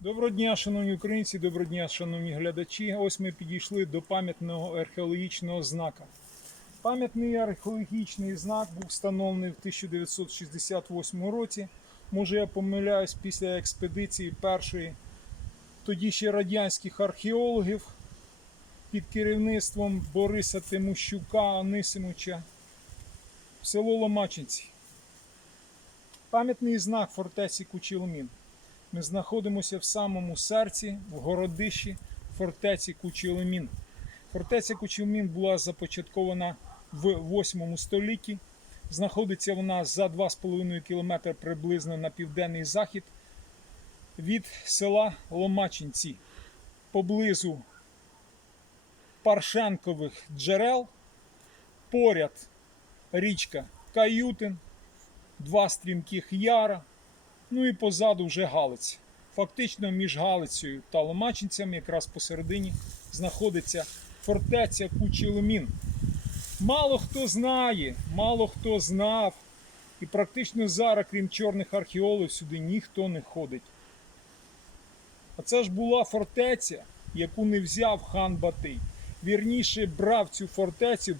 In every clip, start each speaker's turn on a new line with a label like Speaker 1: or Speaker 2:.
Speaker 1: Доброго дня, шановні українці, доброго дня, шановні глядачі. Ось ми підійшли до пам'ятного археологічного знака. Пам'ятний археологічний знак був встановлений в 1968 році. Може, я помиляюсь після експедиції першої тоді ще радянських археологів під керівництвом Бориса Тимощука Анисимовича в село Ломачинці. Пам'ятний знак фортеці Кучілмін. Ми знаходимося в самому серці, в городищі фортеці Кучілмін. Фортеця Кучілмін була започаткована в 8 столітті. Знаходиться вона за 2,5 км приблизно на південний захід від села Ломачинці, поблизу Паршенкових джерел, поряд річка Каютин, два стрімких яра, ну і позаду вже Галиць. Фактично між Галицею та Ломачинцями, якраз посередині, знаходиться фортеця Кучілмін. Мало хто знає, мало хто знав, і практично зараз, крім чорних археологів, сюди ніхто не ходить. А це ж була фортеця, яку не взяв хан Батий. Вірніше брав цю фортецю в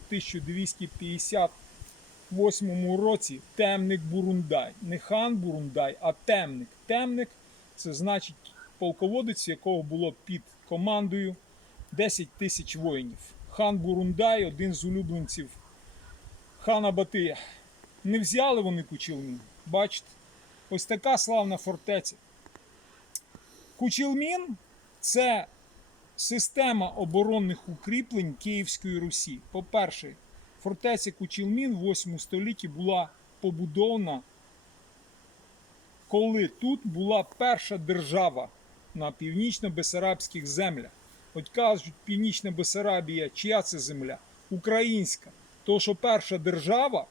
Speaker 1: 1258 році темник Бурундай. Не хан Бурундай, а темник. Темник це значить полководець, якого було під командою 10 тисяч воїнів. Хан Бурундай один з улюбленців хана Батия. Не взяли вони Кучілмін. Бачите, ось така славна фортеця. Кучілмін це система оборонних укріплень Київської Русі. По-перше, фортеця Кучілмін в 8 столітті була побудована, коли тут була перша держава на північно-бесарабських землях. От кажуть, Північна Бесарабія, чия це земля? Українська. То, що перша держава,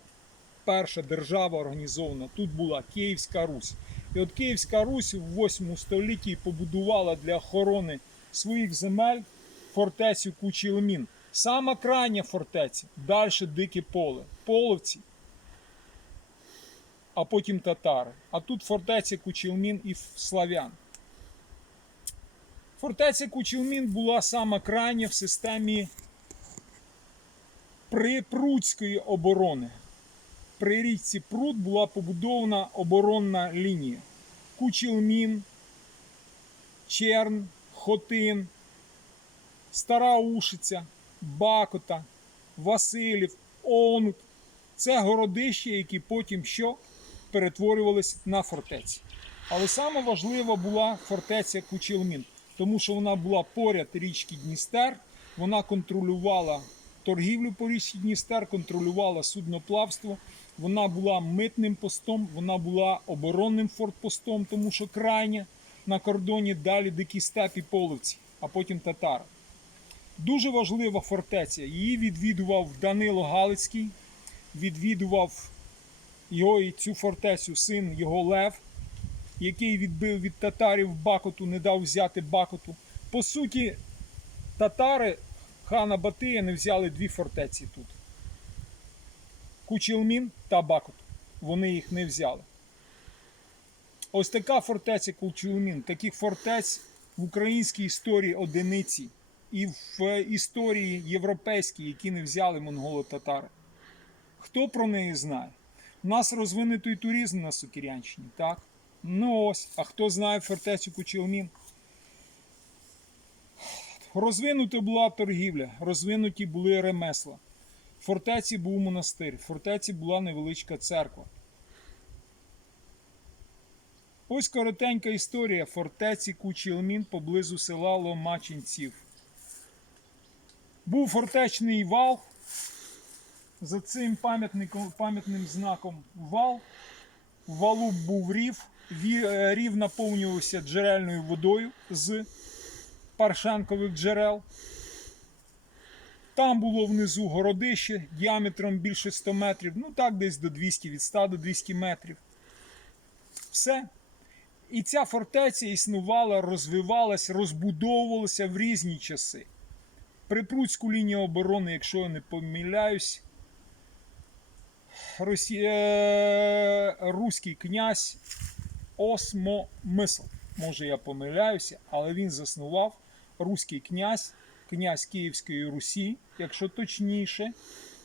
Speaker 1: перша держава організована, тут була Київська Русь. І от Київська Русь в 8 столітті побудувала для охорони своїх земель фортецю Кучілмін. Сама крайня фортеця, далі дике поле, половці, а потім татари. А тут фортеця Кучілмін і славян. Фортеця Кучілмін була сама крайня в системі Припрудської оборони. При річці Пруд була побудована оборонна лінія. Кучілмін, Черн, Хотин, Стара Ушиця, Бакота, Василів, Онут. Це городища, які потім що перетворювались на фортеці. Але саме важлива була фортеця Кучілмін, тому що вона була поряд річки Дністер, вона контролювала торгівлю по річці Дністер, контролювала судноплавство. Вона була митним постом, вона була оборонним фортпостом, тому що крайня на кордоні далі дикі степі половці, а потім татари. Дуже важлива фортеця. Її відвідував Данило Галицький, відвідував його і цю фортецю син його Лев, який відбив від татарів Бакоту, не дав взяти Бакоту. По суті, татари хана Батия не взяли дві фортеці тут. Кучілмін та Бакот. Вони їх не взяли. Ось така фортеця Кучілмін. Таких фортець в українській історії одиниці і в історії європейській, які не взяли монголо-татари. Хто про неї знає? У нас розвинутий туризм на Сокірянщині, так? Ну ось, а хто знає фортецю Кучілмін? Розвинута була торгівля, розвинуті були ремесла. В фортеці був монастир, в фортеці була невеличка церква. Ось коротенька історія фортеці Кучілмін поблизу села Ломачинців. Був фортечний вал. За цим пам'ятним знаком вал. Валу був рів. Е, Рів наповнювався джерельною водою з паршанкових джерел. Там було внизу городище діаметром більше 100 метрів, ну так десь до 200, від 100 до 200 метрів. Все. І ця фортеця існувала, розвивалася, розбудовувалася в різні часи. Припрудську лінію оборони, якщо я не помиляюсь, Росі... е, руський князь Осмомисл може я помиляюся, але він заснував руський князь, князь Київської Русі, якщо точніше,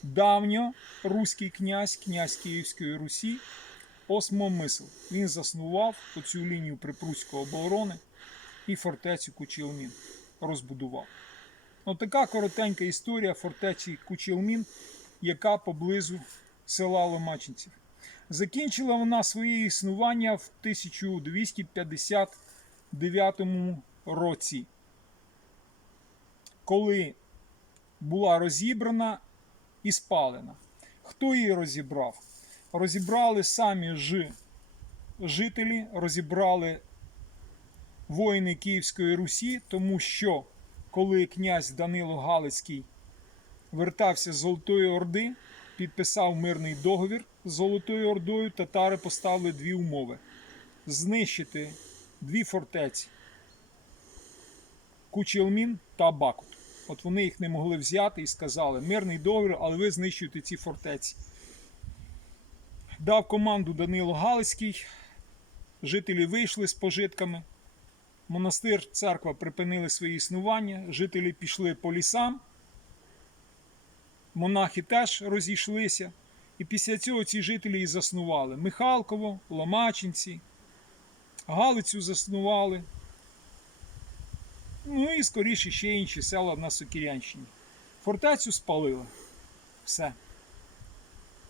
Speaker 1: давньо руський князь, князь Київської Русі, Осмомисл. Він заснував оцю лінію Припруської оборони і фортецю Кучілмін розбудував. От така коротенька історія фортеці Кучілмін, яка поблизу села Ломачинців. Закінчила вона своє існування в 1259 році, коли була розібрана і спалена. Хто її розібрав? Розібрали самі ж жителі, розібрали воїни Київської Русі, тому що коли князь Данило Галицький вертався з Золотої Орди, підписав мирний договір з Золотою Ордою, татари поставили дві умови: знищити дві фортеці Кучелмін та Бакут. От вони їх не могли взяти і сказали: мирний договір, але ви знищуєте ці фортеці. Дав команду Данило Галицький. Жителі вийшли з пожитками. Монастир, церква припинили своє існування, жителі пішли по лісам, монахи теж розійшлися. І після цього ці жителі і заснували Михалково, Ломачинці, Галицю заснували. Ну і скоріше ще інші села на Сокірянщині. Фортецю спалили. Все.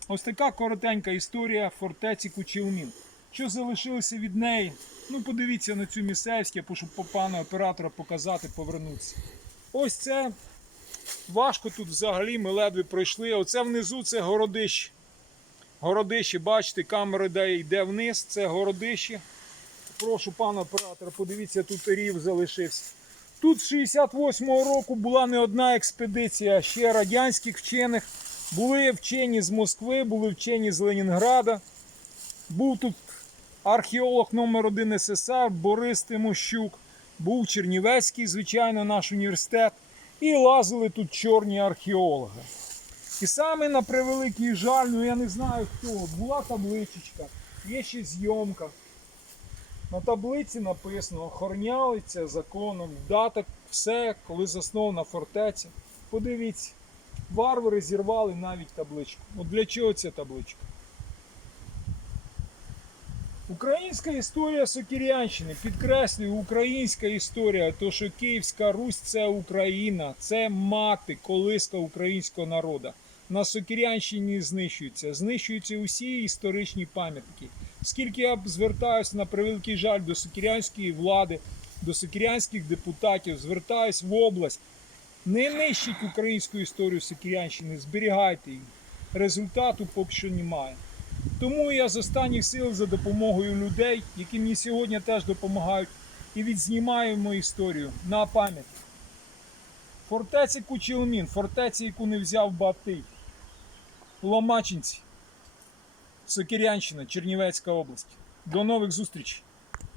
Speaker 1: Ось така коротенька історія фортеці Кучілмін. Що залишилося від неї? Ну, подивіться на цю місцевську, я по пана оператора показати, повернутися. Ось це важко тут взагалі, ми ледве пройшли. Оце внизу це городище. Городище, бачите, камера де йде вниз, це городище. Прошу пана оператора, подивіться, тут рів залишився. Тут з 68-го року була не одна експедиція, ще радянських вчених. Були вчені з Москви, були вчені з Ленінграда. Був тут археолог номер 1 СССР Борис Тимощук. Був Чернівецький, звичайно, наш університет. І лазили тут чорні археологи. І саме на превеликий жаль, ну я не знаю хто, була табличечка, є ще зйомка. На таблиці написано охоронялиться законом, дата, все, коли заснована фортеця. Подивіться, варвари зірвали навіть табличку. От для чого ця табличка? Українська історія Сокірянщини, підкреслюю, українська історія, то що Київська Русь це Україна, це мати, колиска українського народу. На Сокірянщині знищуються, знищуються усі історичні пам'ятки. Скільки я звертаюся на превеликий жаль до сокірянської влади, до сокірянських депутатів, звертаюсь в область. Не нищіть українську історію Сокірянщини, зберігайте її. Результату поки що немає. Тому я з останніх сил за допомогою людей, які мені сьогодні теж допомагають, і відзнімаємо історію на пам'ять. Фортеці Кучелмін, фортеці, яку не взяв Батий, Ломачинці, Сокирянщина, Чернівецька область. До нових зустрічей!